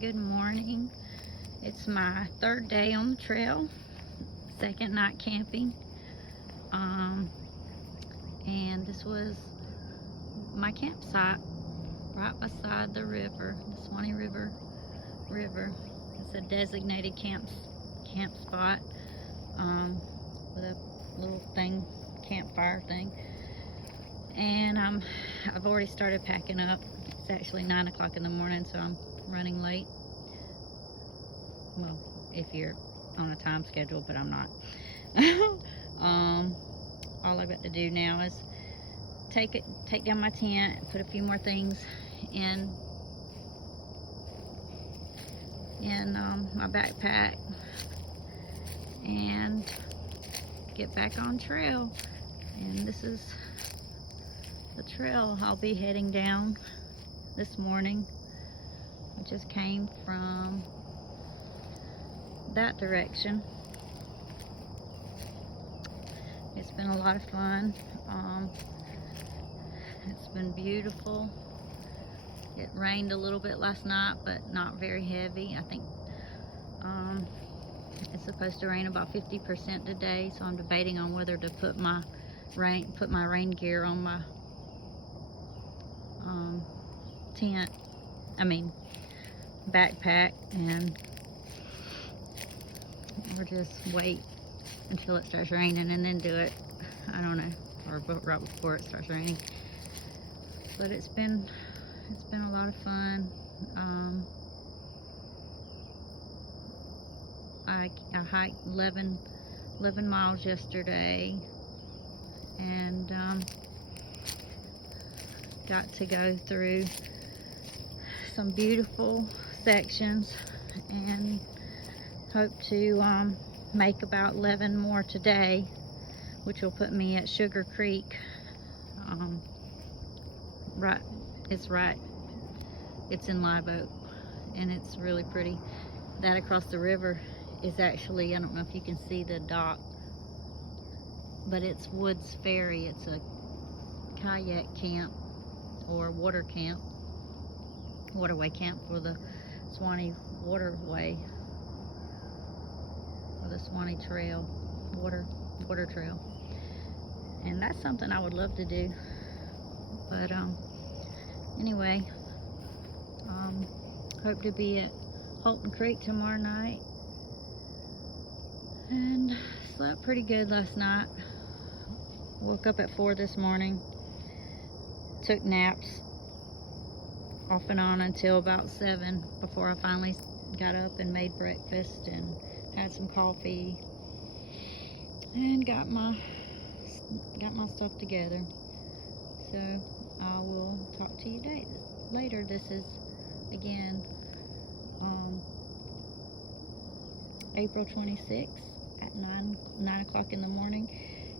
Good morning. It's my third day on the trail, second night camping. And this was my campsite right beside the river, the Suwannee River. It's a designated camp spot with a little campfire thing. And I've already started packing up. It's actually 9 o'clock in the morning, so I'm running late. Well, if you're on a time schedule, but I'm not. All I've got to do now is take down my tent, put a few more things in my backpack, and get back on trail. And this is the trail I'll be heading down this morning. I just came from that direction. It's been a lot of fun. It's been beautiful. It rained a little bit last night, but not very heavy. I think it's supposed to rain about 50% today, so I'm debating on whether to put my rain gear on my backpack, and or just wait until it starts raining and then do it. I don't know, or right before it starts raining. But it's been a lot of fun. I hiked 11 miles yesterday, and got to go through some beautiful sections, and hope to make about 11 more today, which will put me at Sugar Creek. It's in Live Oak, and it's really pretty. That across the river is actually, I don't know if you can see the dock, but it's Woods Ferry. It's a kayak camp or waterway camp for the Suwannee waterway, or the Suwannee Trail, water trail. And that's something I would love to do. But anyway, hope to be at Holton Creek tomorrow night. And slept pretty good last night. Woke up at 4 this morning. Took naps off and on until about 7 before I finally got up and made breakfast and had some coffee and got my stuff together. So I will talk to you later. This is again April 26th at 9 o'clock in the morning,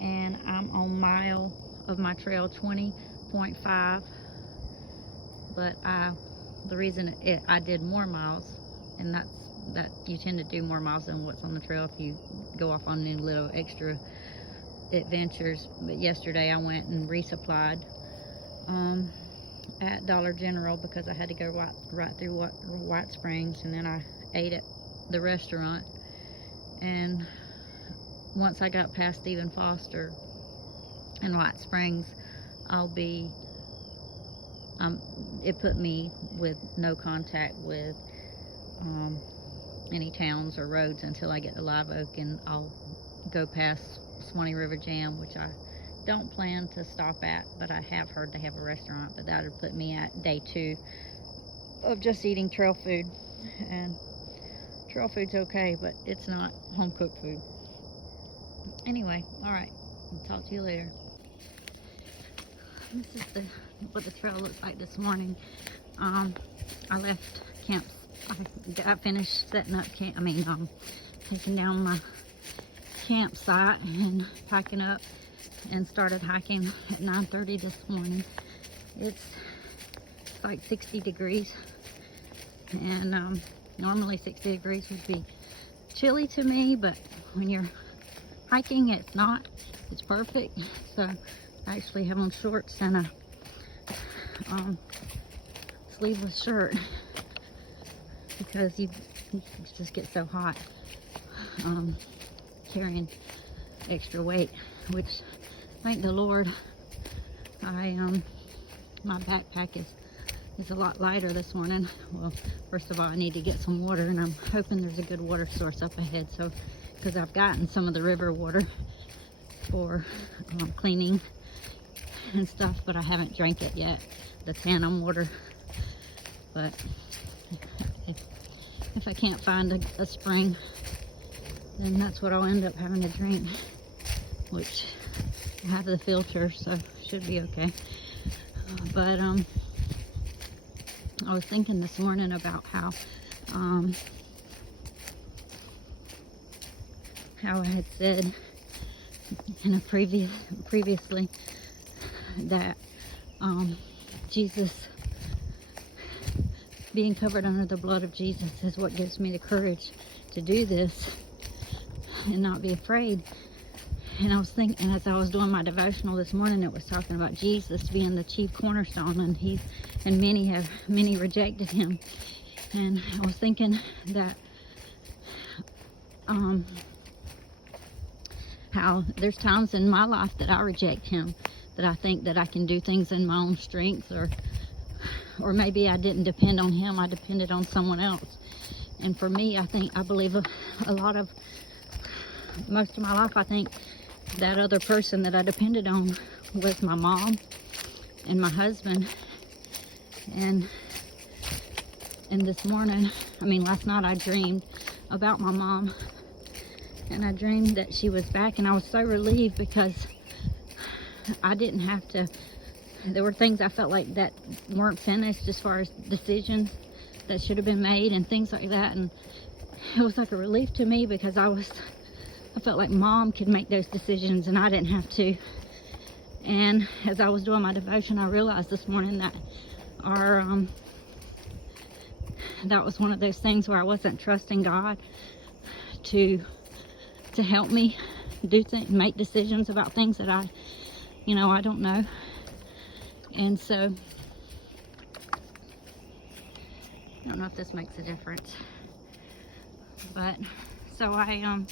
and I'm on mile of my trail 20.5. But the reason I did more miles, and that you tend to do more miles than what's on the trail if you go off on any little extra adventures. But yesterday I went and resupplied at Dollar General because I had to go right through White Springs, and then I ate at the restaurant. And once I got past Stephen Foster and White Springs, it put me with no contact with any towns or roads until I get to Live Oak, and I'll go past Suwannee River Jam, which I don't plan to stop at, but I have heard they have a restaurant. But that would put me at day 2 of just eating trail food. And trail food's okay, but it's not home cooked food. Anyway, all right, I'll talk to you later. This is what the trail looks like this morning. I left camp. I finished setting up taking down my campsite and packing up, and started hiking at 9:30 this morning. It's like 60 degrees, and normally 60 degrees would be chilly to me, but when you're hiking, it's not. It's perfect. So I actually have on shorts and a sleeveless shirt. because you just get so hot carrying extra weight, which thank the Lord, my backpack is a lot lighter this morning. Well, first of all, I need to get some water, and I'm hoping there's a good water source up ahead, so because I've gotten some of the river water for cleaning and stuff, but I haven't drank it yet, the Phantom water. But if I can't find a spring, then that's what I'll end up having to drink, which I have the filter, so should be okay. But I was thinking this morning about how I had said in a previously that Jesus, being covered under the blood of Jesus, is what gives me the courage to do this and not be afraid. And I was thinking, as I was doing my devotional this morning, it was talking about Jesus being the chief cornerstone, and many rejected him. And I was thinking that how there's times in my life that I reject him, that I think that I can do things in my own strength, or maybe I didn't depend on him, I depended on someone else. And for me, I believe most of my life, I think that other person that I depended on was my mom and my husband. And this morning, last night, I dreamed about my mom, and I dreamed that she was back, and I was so relieved because I didn't have to. There were things I felt like that weren't finished, as far as decisions that should have been made and things like that, and it was like a relief to me because I felt like Mom could make those decisions and I didn't have to. And as I was doing my devotion, I realized this morning that that was one of those things where I wasn't trusting God to help me do things, make decisions about things that I don't know. And so I don't know if this makes a difference, but so I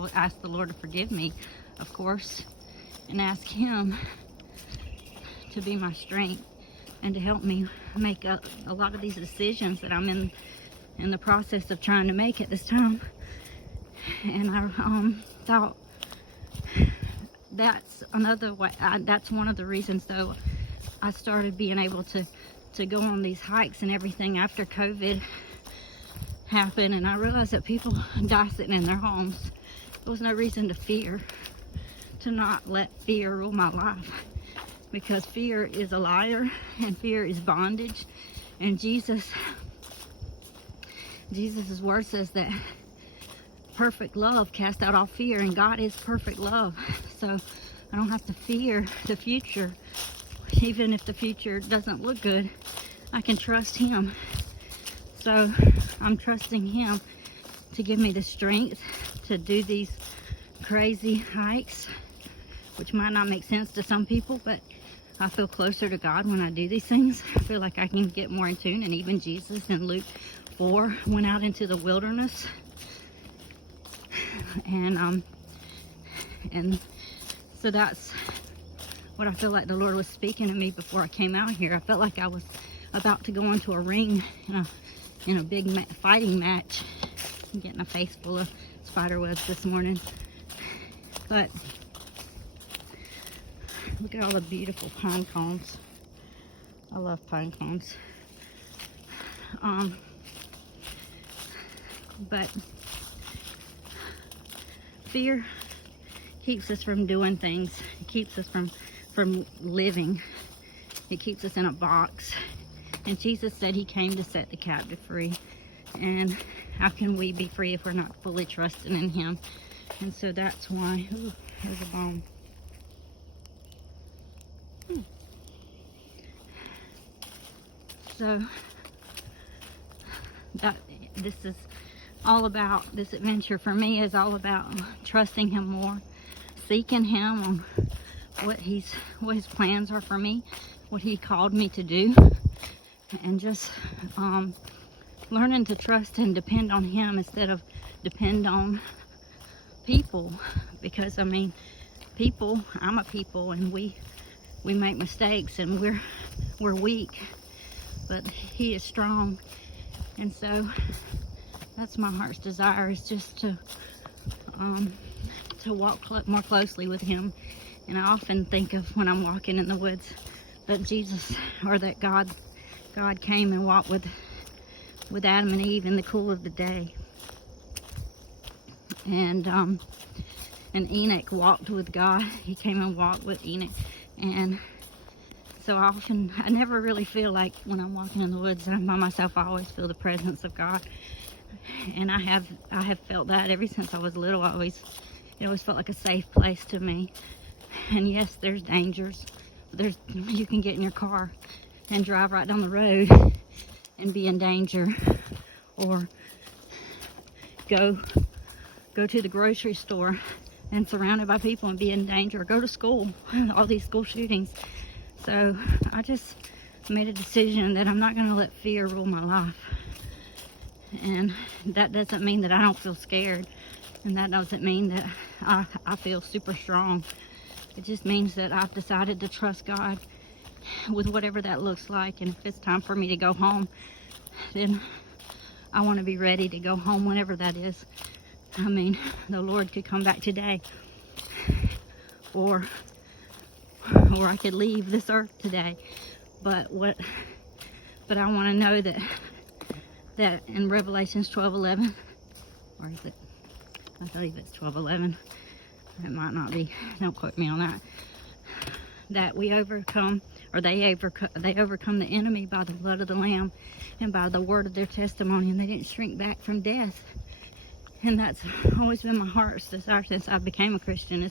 would ask the Lord to forgive me, of course, and ask him to be my strength and to help me make a lot of these decisions that I'm in the process of trying to make at this time. And I thought that's another way. That's one of the reasons, though, I started being able to go on these hikes and everything after COVID happened, and I realized that people die sitting in their homes. There was no reason to fear, to not let fear rule my life, because fear is a liar and fear is bondage. And Jesus' word says that perfect love casts out all fear, and God is perfect love. So I don't have to fear the future. Even if the future doesn't look good, I can trust him. So I'm trusting him to give me the strength to do these crazy hikes, which might not make sense to some people, but I feel closer to God when I do these things. I feel like I can get more in tune. And even Jesus in Luke 4 went out into the wilderness, and so that's what I feel like the Lord was speaking to me before I came out here. I felt like I was about to go into a ring in a big fighting match. I'm getting a face full of spider webs this morning. But look at all the beautiful pine cones. I love pine cones. But fear keeps us from doing things. It keeps us from living. It keeps us in a box. And Jesus said he came to set the captive free. And how can we be free if we're not fully trusting in him? And so that's why, ooh, there's a bone. So this is all about, this adventure for me is all about trusting him more, seeking him on what his plans are for me, what he called me to do. and just learning to trust and depend on Him instead of depend on people. Because I mean, I'm a people, and we make mistakes, and we're weak, but He is strong. And so that's my heart's desire, is just to walk more closely with Him. And I often think of when I'm walking in the woods that Jesus, or that God came and walked with Adam and Eve in the cool of the day. And Enoch walked with God. He came and walked with Enoch. And so I never really feel like when I'm walking in the woods I'm by myself. I always feel the presence of God. And I have felt that ever since I was little. It always felt like a safe place to me. And yes, there's dangers. You can get in your car and drive right down the road and be in danger, or go to the grocery store and surrounded by people and be in danger, or go to school, all these school shootings. So I just made a decision that I'm not going to let fear rule my life. And that doesn't mean that I don't feel scared, and that doesn't mean that I feel super strong. It just means that I've decided to trust God with whatever that looks like. And if it's time for me to go home, then I want to be ready to go home whenever that is. I mean, the Lord could come back today, or I could leave this earth today. But I want to know that in Revelations 12:11, or is it? I believe it's 12:11. It might not be. Don't quote me on that. That we overcome, or they overcome the enemy by the blood of the Lamb and by the word of their testimony, and they didn't shrink back from death. And that's always been my heart's desire since I became a Christian,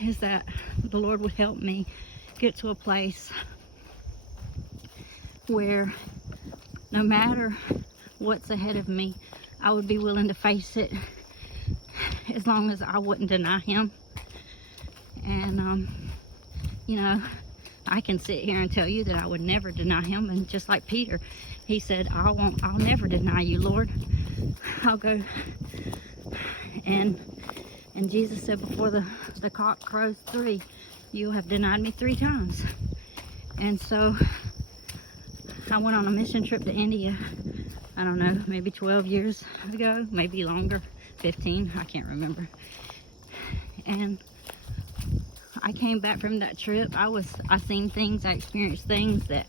is that the Lord would help me get to a place where no matter what's ahead of me, I would be willing to face it, as long as I wouldn't deny Him. And you know, I can sit here and tell you that I would never deny Him. And just like Peter, he said, I'll never deny you, Lord. I'll go. And Jesus said, before the cock crows 3, you have denied me 3 times. And so I went on a mission trip to India, I don't know, maybe 12 years ago, maybe longer, 15, I can't remember. And I came back from that trip. I seen things, I experienced things that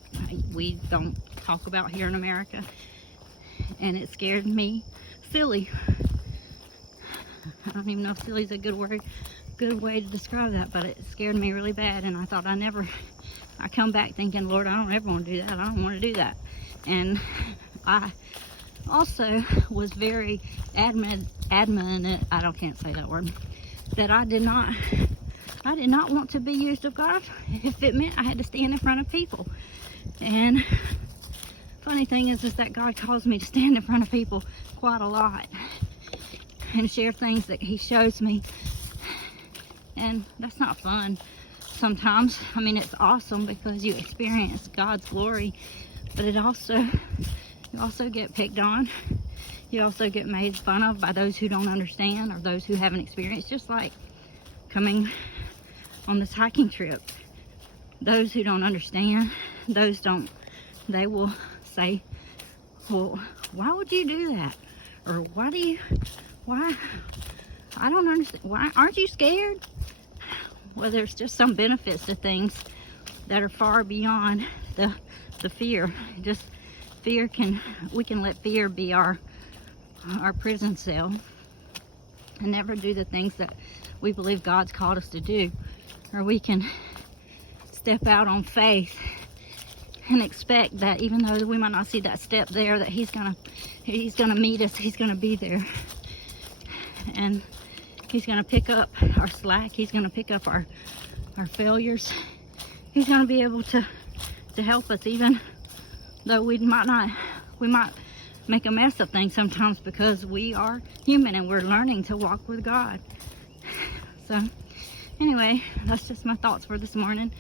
we don't talk about here in America. And it scared me silly. I don't even know if silly is a good way to describe that, but it scared me really bad. And I thought I come back thinking, Lord, I don't ever want to do that. I don't want to do that. And I also was very adamant, I can't say that word, that I did not want to be used of God if it meant I had to stand in front of people. And funny thing is that God calls me to stand in front of people quite a lot and share things that He shows me. And that's not fun sometimes. I mean, it's awesome because you experience God's glory, but you also get picked on. You also get made fun of by those who don't understand, or those who haven't experienced, just like coming on this hiking trip. Those who don't understand, they will say, well, why would you do that? Or why, I don't understand, why, aren't you scared? Well, there's just some benefits to things that are far beyond the fear. Just we can let fear be our prison cell and never do the things that we believe God's called us to do. Or we can step out on faith and expect that even though we might not see that step there, that He's gonna meet us, He's gonna be there. And He's gonna pick up our slack, He's gonna pick up our failures. He's gonna be able to help us, even though we might make a mess of things sometimes, because we are human and we're learning to walk with God. So anyway, that's just my thoughts for this morning.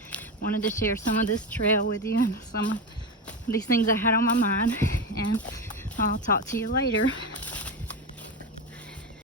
Wanted to share some of this trail with you and some these things I had on my mind, and I'll talk to you later.